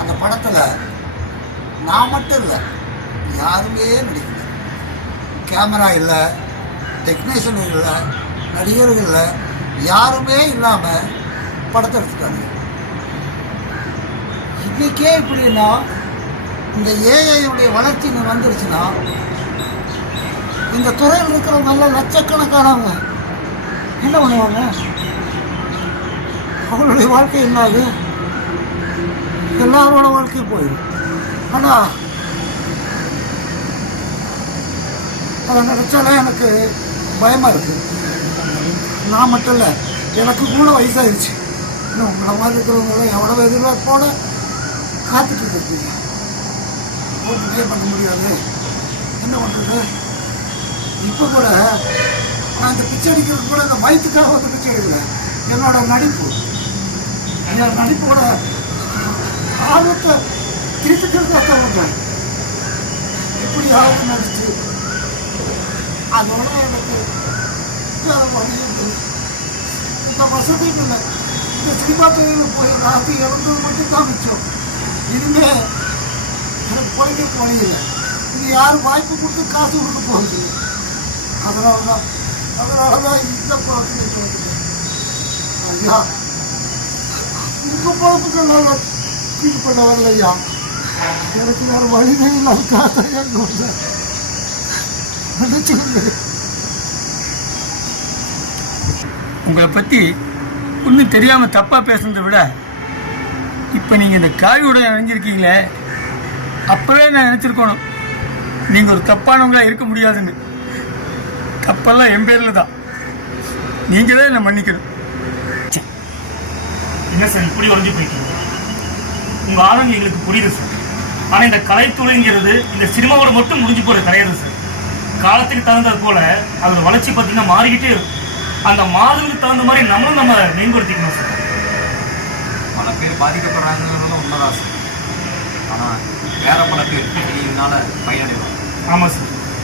அந்த படத்தில் நான் மட்டும் இல்லை, யாருமே நடிக்கல. கேமரா இல்லை, டெக்னீஷியன் இல்லை, நடிகர்கள் இல்லை, யாருமே இல்லாமல் படத்தை எடுத்துட்டாங்க. இன்றைக்கே இப்படின்னா இந்த ஏஐயுடைய வளர்ச்சி வந்துருச்சுன்னா இந்த துறையில் இருக்கிற நல்ல லட்சக்கணக்கானவங்க என்ன பண்ணுவாங்க? அவங்களுடைய வாழ்க்கை இல்லாது எல்லாரோட வாழ்க்கையும் போயிடும். ஆனால் அதை நினச்சாலே எனக்கு பயமாக இருக்குது. நான் மட்டும் இல்லை, எனக்கு கூட வயசாகிடுச்சு. இன்னும் உங்களை மாதிரி இருக்கிறவங்களாம் எவ்வளோ எதிர்பார்ப்போட காத்துட்டு இருக்கீங்க. ஒன்றுமே பண்ண முடியாது, என்ன பண்ணுறது? இப்போ கூட நான் இந்த பிச்சை அடிக்கிறது கூட இந்த வயிற்றுக்காக வந்து பிச்சை அடிக்கல. என்னோட நடிப்பு, என் நடிப்போட ஆர்வத்தை திருப்பிக்கிறதுக்காக வந்தேன். எப்படியாவது நடிச்சு அதோட எனக்கு இந்த வசதியும் இல்லை. இந்த சினிமா துறையில் போய் ராசி இறந்தது மட்டும் தான் மிச்சம். இனிமே எனக்கு போய்க்க போனதில்லை. இது யாரும் வாய்ப்பு கொடுத்து காசு கொடுக்க போகுது. அதனால தான் இந்த பழக்கம் வந்து ஐயா, உங்கள் பழப்புக்கு நல்லா ஃபீல் பண்ண வரல ஐயா. எனக்கு வேறு வழியே இல்லாத காசையா நினச்சிக்கோங்க. உங்களை பற்றி ஒன்றும் தெரியாமல் தப்பாக பேசுனதை விட இப்போ நீங்கள் இந்த காவியோட அணிஞ்சிருக்கீங்களே, அப்போவே நான் நினச்சிருக்கணும் நீங்கள் ஒரு தப்பானவங்களாக இருக்க முடியாதுன்னு. தப்பெல்லாம் என் பேரில் தான். நீங்கள் தான் என்னை மன்னிக்கணும். என்ன சார் இப்படி உடஞ்சி போயிட்டீங்க? உங்கள் ஆளுங்க எங்களுக்கு புரியுது சார். ஆனால் இந்த கலைத்துறைங்கிறது இந்த சினிமாவோட மட்டும் முடிஞ்சு போகிற கிடையாது சார். காலத்துக்கு தகுந்தது போல் அதோட வளர்ச்சி பார்த்தீங்கன்னா மாறிக்கிட்டே இருக்கும். அந்த மாதத்துக்கு தகுந்த மாதிரி நம்ம மேம்படுத்திக்கணும் சார். பல பேர் பாதிக்கப்படுறாங்கிறதும் உண்மைதான் சார். ஆனால் வேற பல பேர் இதனால பயனடைவாங்க. ஆமாம் சார்.